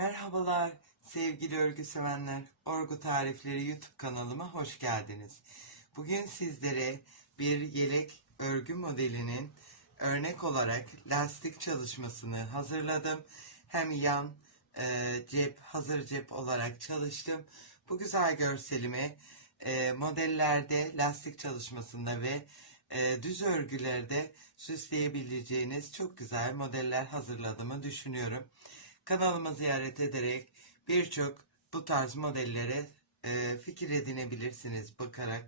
Merhabalar sevgili örgü sevenler. Örgü Tarifleri YouTube kanalıma hoş geldiniz. Bugün sizlere bir yelek örgü modelinin örnek olarak lastik çalışmasını hazırladım. Hem yan e, cep, hazır cep olarak çalıştım. Bu güzel görselimi e, modellerde lastik çalışmasında ve e, düz örgülerde süsleyebileceğiniz çok güzel modeller hazırladığımı düşünüyorum. Kanalımı ziyaret ederek birçok bu tarz modellere e, fikir edinebilirsiniz bakarak.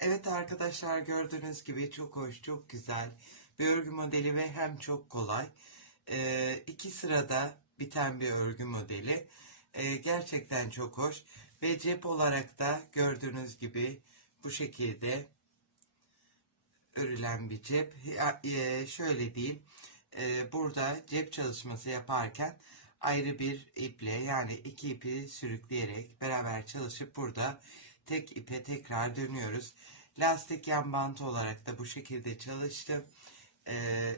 Evet arkadaşlar gördüğünüz gibi çok hoş, çok güzel bir örgü modeli ve hem çok kolay. E, iki sırada biten bir örgü modeli. E, gerçekten çok hoş ve cep olarak da gördüğünüz gibi bu şekilde örülen bir cep. E, şöyle diyeyim, e, burada cep çalışması yaparken ayrı bir iple yani iki ipi sürükleyerek beraber çalışıp burada tek ipe tekrar dönüyoruz. Lastik yan bant olarak da bu şekilde çalıştım. E,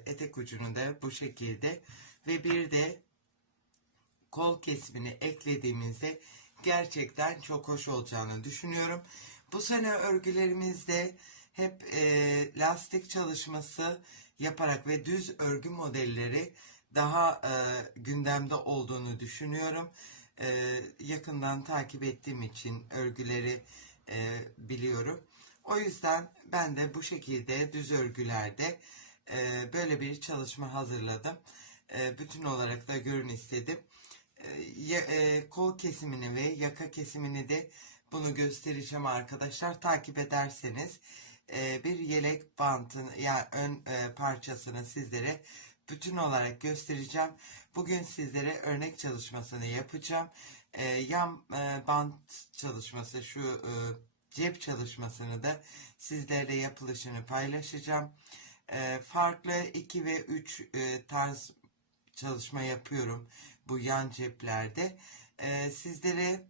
etek ucunu da bu şekilde ve bir de kol kesimini eklediğimizde gerçekten çok hoş olacağını düşünüyorum. Bu sene örgülerimizde hep e, lastik çalışması yaparak ve düz örgü modelleri daha e, gündemde olduğunu düşünüyorum. E, yakından takip ettiğim için örgüleri e, biliyorum. O yüzden ben de bu şekilde düz örgülerde e, böyle bir çalışma hazırladım. E, bütün olarak da görün istedim. E, e, kol kesimini ve yaka kesimini de bunu göstereceğim arkadaşlar. Takip ederseniz e, bir yelek bantın yani ön e, parçasını sizlere bütün olarak göstereceğim. Bugün sizlere örnek çalışmasını yapacağım. E, yan e, bant çalışması şu e, cep çalışmasını da sizlerle yapılışını paylaşacağım. E, farklı 2 ve 3 e, tarz çalışma yapıyorum bu yan ceplerde. E, sizlere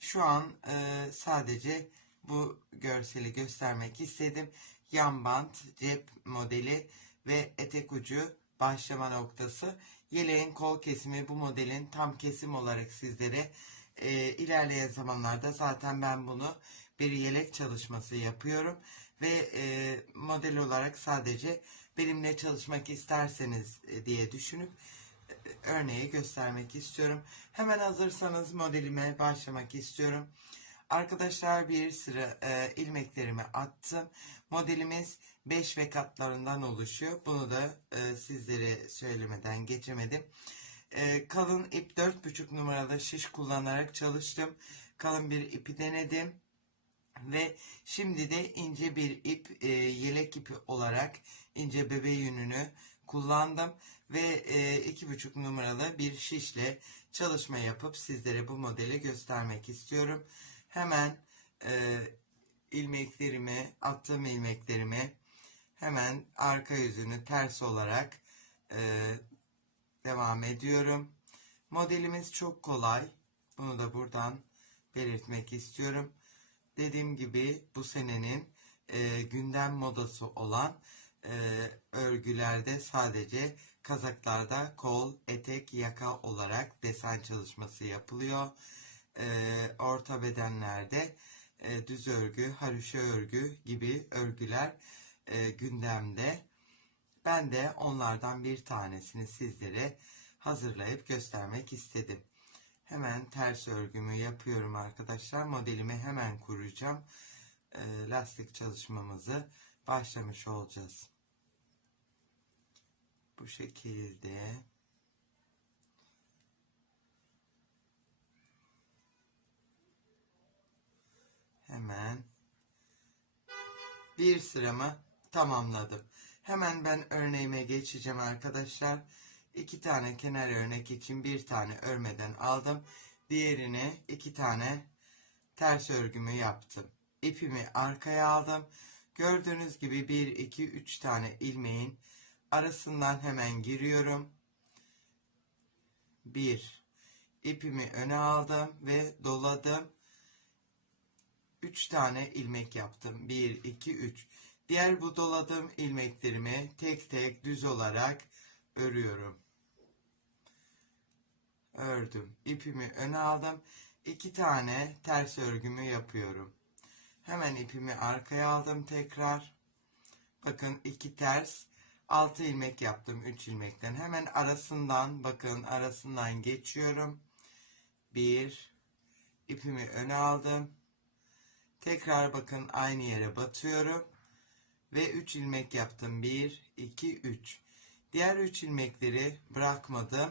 şu an e, sadece bu görseli göstermek istedim. Yan bant, cep modeli ve etek ucu başlama noktası. Yeleğin kol kesimi bu modelin tam kesim olarak sizlere e, ilerleyen zamanlarda zaten ben bunu bir yelek çalışması yapıyorum ve e, model olarak sadece benimle çalışmak isterseniz e, diye düşünüp e, örneği göstermek istiyorum. Hemen hazırsanız modelime başlamak istiyorum. Arkadaşlar bir sıra e, ilmeklerimi attım. Modelimiz 5 ve katlarından oluşuyor. Bunu da e, sizlere söylemeden geçemedim. E, kalın ip 4,5 numaralı şiş kullanarak çalıştım. Kalın bir ipi denedim. Ve şimdi de ince bir ip e, yelek ipi olarak ince bebe yününü kullandım ve e, iki buçuk numaralı bir şişle çalışma yapıp sizlere bu modeli göstermek istiyorum. Hemen e, ilmeklerimi, attığım ilmeklerimi hemen arka yüzünü ters olarak e, devam ediyorum. Modelimiz çok kolay. Bunu da buradan belirtmek istiyorum. Dediğim gibi bu senenin e, gündem modası olan e, örgülerde sadece kazaklarda kol, etek, yaka olarak desen çalışması yapılıyor. E, orta bedenlerde e, düz örgü, haroşa örgü gibi örgüler e, gündemde. Ben de onlardan bir tanesini sizlere hazırlayıp göstermek istedim. Hemen ters örgümü yapıyorum arkadaşlar. Modelimi hemen kuracağım. E, lastik çalışmamızı başlamış olacağız. Bu şekilde. Hemen bir sıramı tamamladım. Hemen ben örneğime geçeceğim arkadaşlar. İki tane kenar örnek için bir tane örmeden aldım. Diğerini iki tane ters örgümü yaptım. İpimi arkaya aldım. Gördüğünüz gibi 1, 2, 3 tane ilmeğin arasından hemen giriyorum. 1. ipimi öne aldım ve doladım. 3 tane ilmek yaptım. 1, 2, 3. Diğer bu doladığım ilmeklerimi tek tek düz olarak örüyorum. ördüm. İpimi öne aldım. İki tane ters örgümü yapıyorum. Hemen ipimi arkaya aldım tekrar. Bakın iki ters 6 ilmek yaptım 3 ilmekten. Hemen arasından bakın arasından geçiyorum. 1 ipimi öne aldım. Tekrar bakın aynı yere batıyorum. Ve 3 ilmek yaptım. 1 2 3. Diğer 3 ilmekleri bırakmadım.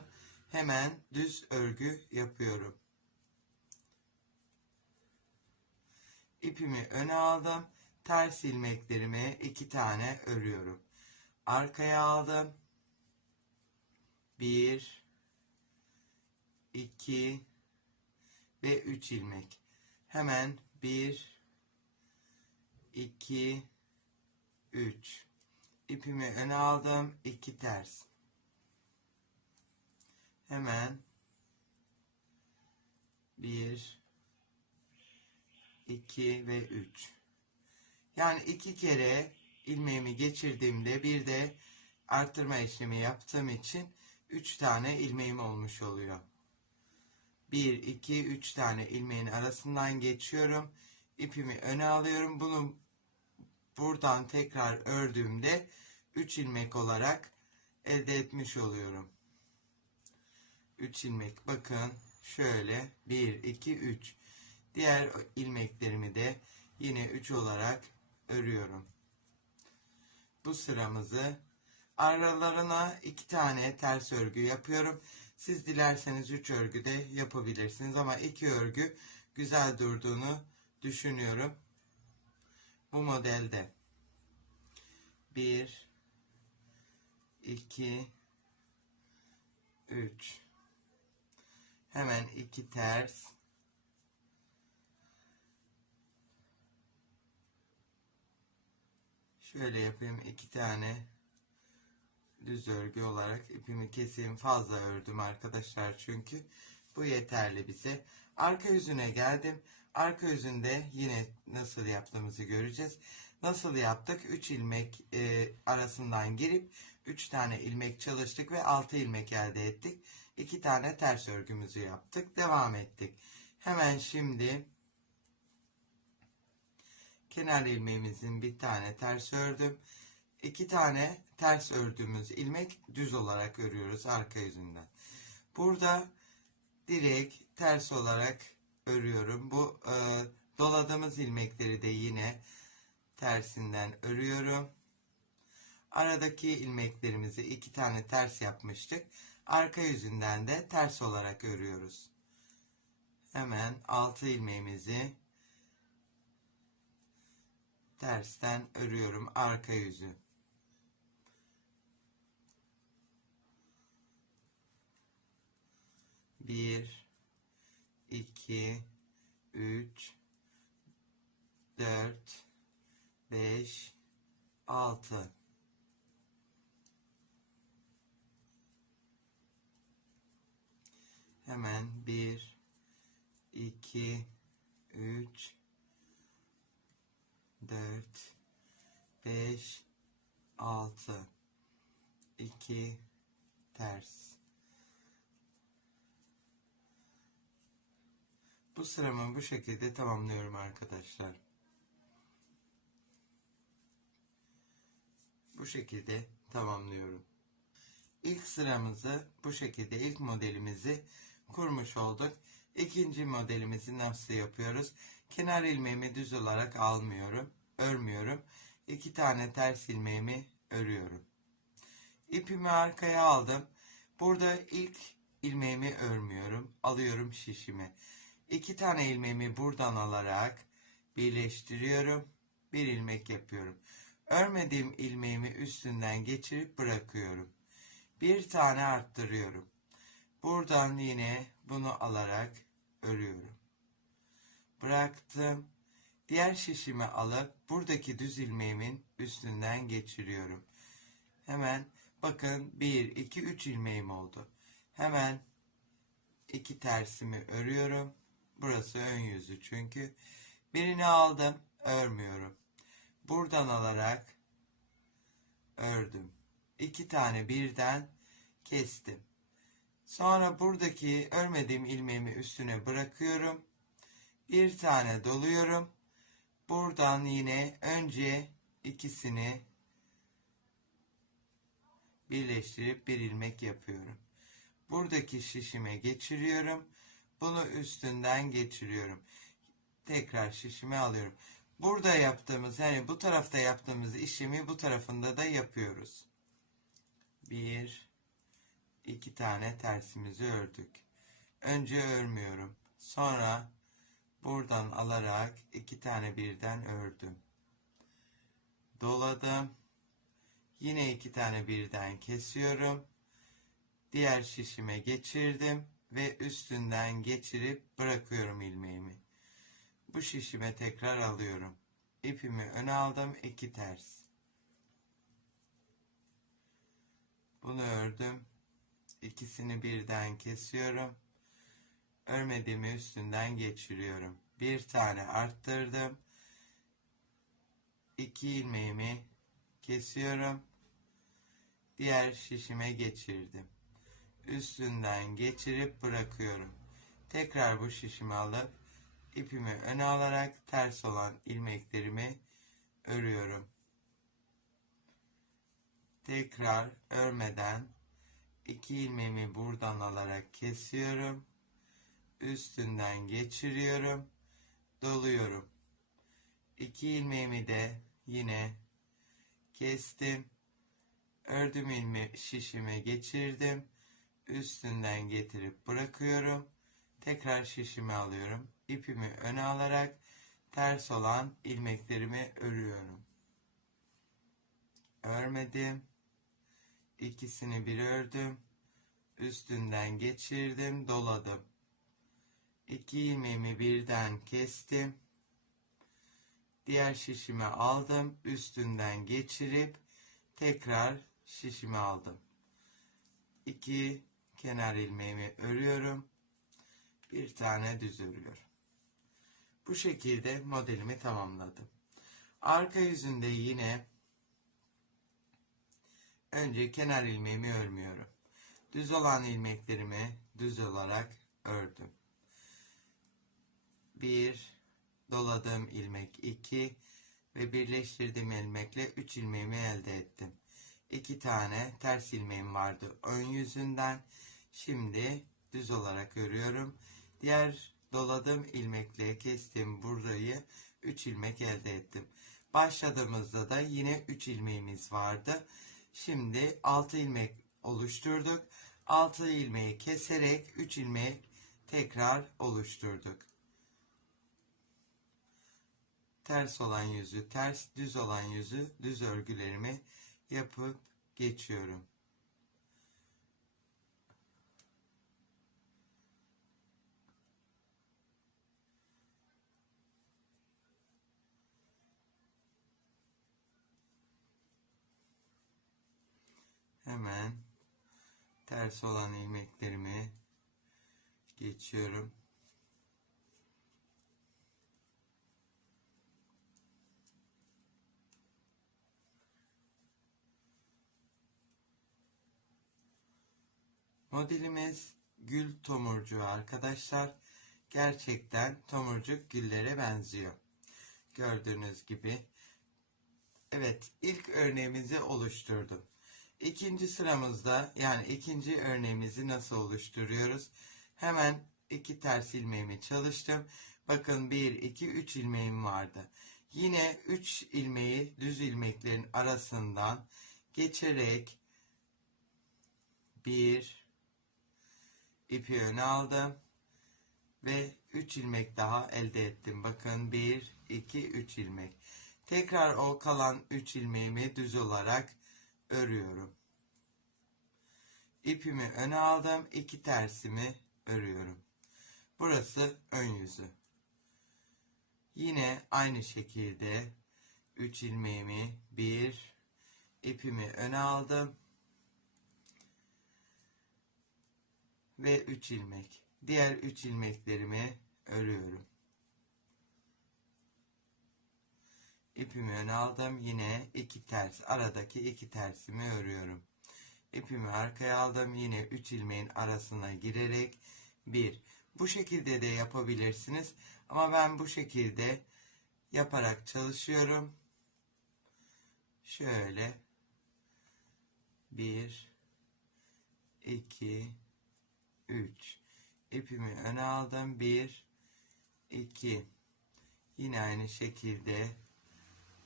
Hemen düz örgü yapıyorum. İpimi öne aldım. Ters ilmeklerimi iki tane örüyorum. Arkaya aldım. Bir, iki ve üç ilmek. Hemen bir, iki, üç. İpimi öne aldım. iki ters. Hemen bir, iki ve üç. Yani iki kere ilmeğimi geçirdiğimde bir de arttırma işlemi yaptığım için 3 tane ilmeğim olmuş oluyor. 1, 2, 3 tane ilmeğin arasından geçiyorum. İpimi öne alıyorum. Bunu buradan tekrar ördüğümde 3 ilmek olarak elde etmiş oluyorum. 3 ilmek bakın şöyle 1, 2, 3. Diğer ilmeklerimi de yine 3 olarak örüyorum. Bu sıramızı aralarına iki tane ters örgü yapıyorum. Siz dilerseniz 3 örgü de yapabilirsiniz ama iki örgü güzel durduğunu düşünüyorum. Bu modelde 1 2 3 hemen iki ters Şöyle yapayım iki tane düz örgü olarak ipimi keseyim fazla ördüm arkadaşlar çünkü bu yeterli bize. Arka yüzüne geldim. Arka yüzünde yine nasıl yaptığımızı göreceğiz. Nasıl yaptık? 3 ilmek e, arasından girip 3 tane ilmek çalıştık ve 6 ilmek elde ettik. 2 tane ters örgümüzü yaptık. Devam ettik. Hemen şimdi kenar ilmeğimizin bir tane ters ördüm. İki tane ters ördüğümüz ilmek düz olarak örüyoruz arka yüzünden. Burada direkt ters olarak örüyorum. Bu e, doladığımız ilmekleri de yine tersinden örüyorum. Aradaki ilmeklerimizi iki tane ters yapmıştık. Arka yüzünden de ters olarak örüyoruz. Hemen altı ilmeğimizi tersten örüyorum arka yüzü. Bir, iki, üç, dört, beş, altı. Hemen bir, iki, üç, 4 5 6 2 ters Bu sıramı bu şekilde tamamlıyorum arkadaşlar. Bu şekilde tamamlıyorum. İlk sıramızı bu şekilde ilk modelimizi kurmuş olduk. İkinci modelimizi nasıl yapıyoruz? Kenar ilmeğimi düz olarak almıyorum. Örmüyorum. İki tane ters ilmeğimi örüyorum. İpimi arkaya aldım. Burada ilk ilmeğimi örmüyorum. Alıyorum şişimi. İki tane ilmeğimi buradan alarak birleştiriyorum. Bir ilmek yapıyorum. Örmediğim ilmeğimi üstünden geçirip bırakıyorum. Bir tane arttırıyorum. Buradan yine bunu alarak örüyorum. Bıraktım. Diğer şişimi alıp buradaki düz ilmeğimin üstünden geçiriyorum. Hemen bakın 1, 2, 3 ilmeğim oldu. Hemen iki tersimi örüyorum. Burası ön yüzü çünkü. Birini aldım, örmüyorum. Buradan alarak ördüm. İki tane birden kestim. Sonra buradaki örmediğim ilmeğimi üstüne bırakıyorum. Bir tane doluyorum. Buradan yine önce ikisini birleştirip bir ilmek yapıyorum. Buradaki şişime geçiriyorum. Bunu üstünden geçiriyorum. Tekrar şişime alıyorum. Burada yaptığımız yani bu tarafta yaptığımız işlemi bu tarafında da yapıyoruz. Bir, iki tane tersimizi ördük. Önce örmüyorum. Sonra buradan alarak iki tane birden ördüm. Doladım. Yine iki tane birden kesiyorum. Diğer şişime geçirdim ve üstünden geçirip bırakıyorum ilmeğimi. Bu şişime tekrar alıyorum. İpimi öne aldım. iki ters. Bunu ördüm. İkisini birden kesiyorum. Örmediğimi üstünden geçiriyorum. Bir tane arttırdım. İki ilmeğimi kesiyorum. Diğer şişime geçirdim. Üstünden geçirip bırakıyorum. Tekrar bu şişimi alıp ipimi öne alarak ters olan ilmeklerimi örüyorum. Tekrar örmeden iki ilmeğimi buradan alarak kesiyorum. Üstünden geçiriyorum. Doluyorum. İki ilmeğimi de yine kestim. Ördüm ilmi şişime geçirdim. Üstünden getirip bırakıyorum. Tekrar şişimi alıyorum. İpimi öne alarak ters olan ilmeklerimi örüyorum. Örmedim. İkisini bir ördüm. Üstünden geçirdim, doladım. İki ilmeğimi birden kestim. Diğer şişimi aldım. Üstünden geçirip tekrar şişimi aldım. İki kenar ilmeğimi örüyorum. Bir tane düz örüyorum. Bu şekilde modelimi tamamladım. Arka yüzünde yine önce kenar ilmeğimi örmüyorum. Düz olan ilmeklerimi düz olarak ördüm. Bir doladığım ilmek 2 ve birleştirdiğim ilmekle 3 ilmeğimi elde ettim. 2 tane ters ilmeğim vardı ön yüzünden. Şimdi düz olarak örüyorum. Diğer doladığım ilmekle kestiğim burayı 3 ilmek elde ettim. Başladığımızda da yine 3 ilmeğimiz vardı. Şimdi 6 ilmek oluşturduk. 6 ilmeği keserek 3 ilmek tekrar oluşturduk. Ters olan yüzü ters, düz olan yüzü düz örgülerimi yapıp geçiyorum. Hemen ters olan ilmeklerimi geçiyorum. Modelimiz gül tomurcuğu arkadaşlar. Gerçekten tomurcuk güllere benziyor. Gördüğünüz gibi. Evet ilk örneğimizi oluşturdum. İkinci sıramızda yani ikinci örneğimizi nasıl oluşturuyoruz? Hemen iki ters ilmeğimi çalıştım. Bakın 1, 2, 3 ilmeğim vardı. Yine 3 ilmeği düz ilmeklerin arasından geçerek 1 ipi öne aldım ve 3 ilmek daha elde ettim. Bakın 1, 2, 3 ilmek. Tekrar o kalan 3 ilmeğimi düz olarak örüyorum. İpimi öne aldım. iki tersimi örüyorum. Burası ön yüzü. Yine aynı şekilde 3 ilmeğimi bir ipimi öne aldım. Ve 3 ilmek. Diğer 3 ilmeklerimi örüyorum. ipimi öne aldım. Yine iki ters aradaki iki tersimi örüyorum. ipimi arkaya aldım. Yine 3 ilmeğin arasına girerek 1. Bu şekilde de yapabilirsiniz. Ama ben bu şekilde yaparak çalışıyorum. Şöyle 1 2 3 ipimi öne aldım. 1 2 yine aynı şekilde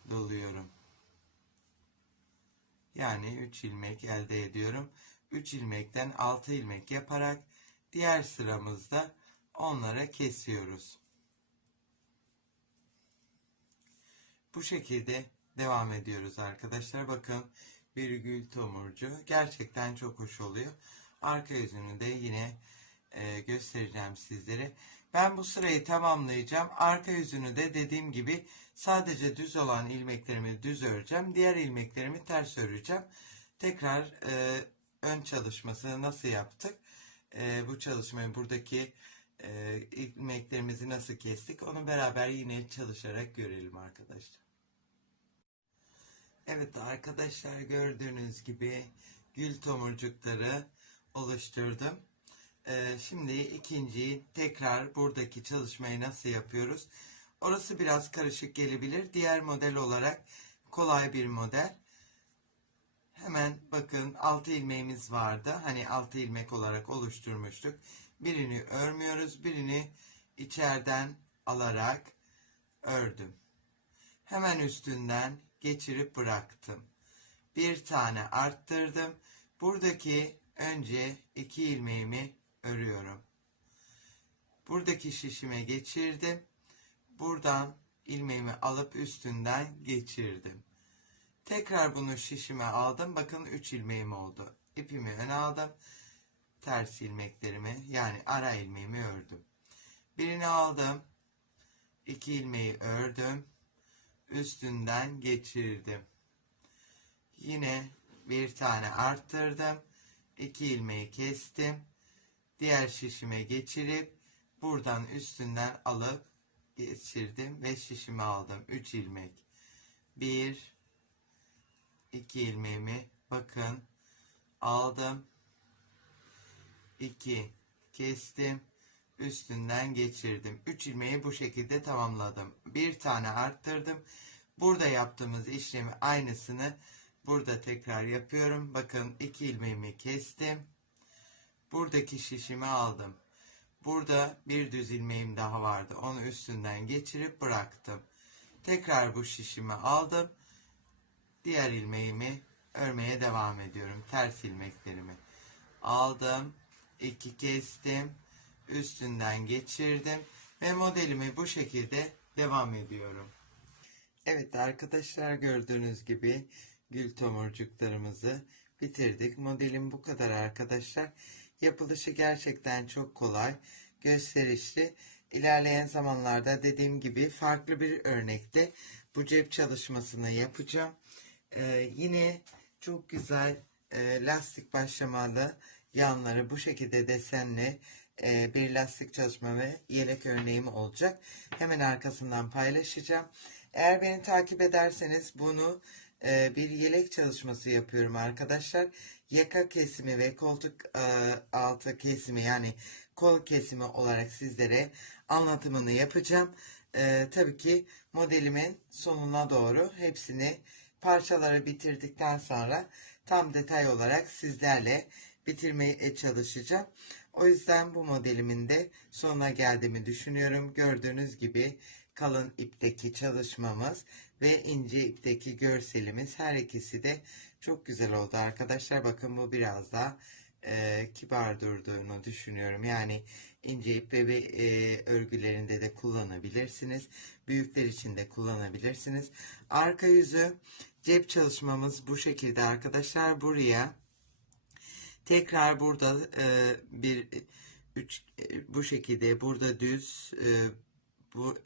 doluyorum. Yani 3 ilmek elde ediyorum. 3 ilmekten 6 ilmek yaparak diğer sıramızda onlara kesiyoruz. Bu şekilde devam ediyoruz arkadaşlar. Bakın bir gül tomurcu gerçekten çok hoş oluyor. Arka yüzünü de yine e, göstereceğim sizlere. Ben bu sırayı tamamlayacağım. Arka yüzünü de dediğim gibi sadece düz olan ilmeklerimi düz öreceğim. Diğer ilmeklerimi ters öreceğim. Tekrar e, ön çalışması nasıl yaptık? E, bu çalışmayı buradaki e, ilmeklerimizi nasıl kestik? Onu beraber yine çalışarak görelim arkadaşlar. Evet arkadaşlar gördüğünüz gibi gül tomurcukları oluşturdum. Ee, şimdi ikinci tekrar buradaki çalışmayı nasıl yapıyoruz? Orası biraz karışık gelebilir. Diğer model olarak kolay bir model. Hemen bakın 6 ilmeğimiz vardı. Hani 6 ilmek olarak oluşturmuştuk. Birini örmüyoruz. Birini içeriden alarak ördüm. Hemen üstünden geçirip bıraktım. Bir tane arttırdım. Buradaki önce iki ilmeğimi örüyorum. Buradaki şişime geçirdim. Buradan ilmeğimi alıp üstünden geçirdim. Tekrar bunu şişime aldım. Bakın 3 ilmeğim oldu. İpimi öne aldım. Ters ilmeklerimi yani ara ilmeğimi ördüm. Birini aldım. 2 ilmeği ördüm. Üstünden geçirdim. Yine bir tane arttırdım. 2 ilmeği kestim diğer şişime geçirip buradan üstünden alıp geçirdim ve şişimi aldım. 3 ilmek. 1 2 ilmeğimi bakın aldım. 2 kestim. Üstünden geçirdim. 3 ilmeği bu şekilde tamamladım. Bir tane arttırdım. Burada yaptığımız işlemi aynısını burada tekrar yapıyorum. Bakın 2 ilmeğimi kestim Buradaki şişimi aldım. Burada bir düz ilmeğim daha vardı. Onu üstünden geçirip bıraktım. Tekrar bu şişimi aldım. Diğer ilmeğimi örmeye devam ediyorum. Ters ilmeklerimi aldım. iki kestim. Üstünden geçirdim. Ve modelimi bu şekilde devam ediyorum. Evet arkadaşlar gördüğünüz gibi gül tomurcuklarımızı bitirdik. Modelim bu kadar arkadaşlar. Yapılışı gerçekten çok kolay, gösterişli. İlerleyen zamanlarda dediğim gibi farklı bir örnekte bu cep çalışmasını yapacağım. Ee, yine çok güzel e, lastik başlamalı yanları bu şekilde desenli e, bir lastik çalışma ve yelek örneğim olacak. Hemen arkasından paylaşacağım. Eğer beni takip ederseniz bunu e, bir yelek çalışması yapıyorum arkadaşlar yaka kesimi ve koltuk e, altı kesimi yani kol kesimi olarak sizlere anlatımını yapacağım. E, tabii ki modelimin sonuna doğru hepsini parçaları bitirdikten sonra tam detay olarak sizlerle bitirmeye çalışacağım. O yüzden bu modelimin de sonuna geldiğimi düşünüyorum. Gördüğünüz gibi kalın ipteki çalışmamız ve ince ipteki görselimiz her ikisi de çok güzel oldu arkadaşlar. Bakın bu biraz daha e, kibar durduğunu düşünüyorum. Yani ince ip ve e, örgülerinde de kullanabilirsiniz. Büyükler için de kullanabilirsiniz. Arka yüzü cep çalışmamız bu şekilde arkadaşlar. Buraya tekrar burada e, bir üç e, bu şekilde burada düz e, bu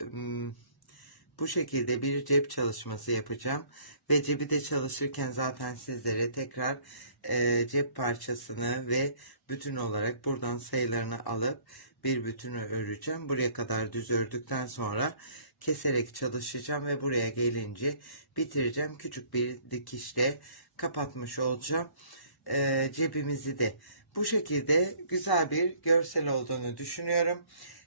bu şekilde bir cep çalışması yapacağım. Ve cebi de çalışırken zaten sizlere tekrar e, cep parçasını ve bütün olarak buradan sayılarını alıp bir bütünü öreceğim. Buraya kadar düz ördükten sonra keserek çalışacağım ve buraya gelince bitireceğim. Küçük bir dikişle kapatmış olacağım. e, cebimizi de bu şekilde güzel bir görsel olduğunu düşünüyorum.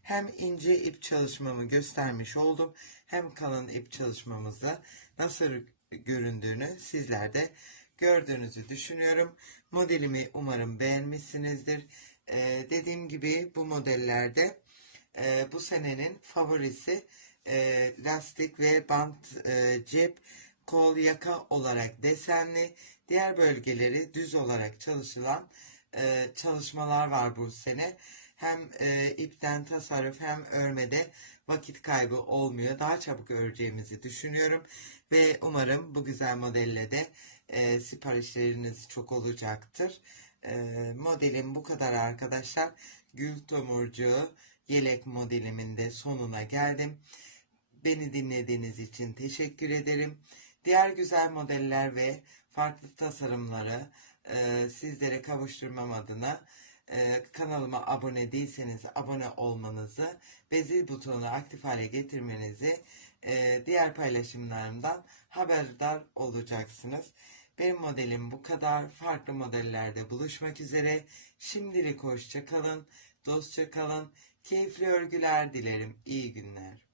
Hem ince ip çalışmamı göstermiş oldum hem kalın ip çalışmamızla nasıl göründüğünü sizler de gördüğünüzü düşünüyorum. Modelimi umarım beğenmişsinizdir. Ee, dediğim gibi bu modellerde e, bu senenin favorisi e, lastik ve bant e, cep kol yaka olarak desenli diğer bölgeleri düz olarak çalışılan e, çalışmalar var bu sene. Hem e, ipten tasarruf hem örmede vakit kaybı olmuyor. Daha çabuk öreceğimizi düşünüyorum. Ve umarım bu güzel modelle de e, siparişleriniz çok olacaktır. E, modelim bu kadar arkadaşlar. Gül tomurcuğu yelek modelimin de sonuna geldim. Beni dinlediğiniz için teşekkür ederim. Diğer güzel modeller ve farklı tasarımları e, sizlere kavuşturmam adına e, kanalıma abone değilseniz abone olmanızı ve zil butonunu aktif hale getirmenizi e, diğer paylaşımlarımdan haberdar olacaksınız. Benim modelim bu kadar. Farklı modellerde buluşmak üzere. Şimdilik hoşça kalın, dostça kalın. Keyifli örgüler dilerim. İyi günler.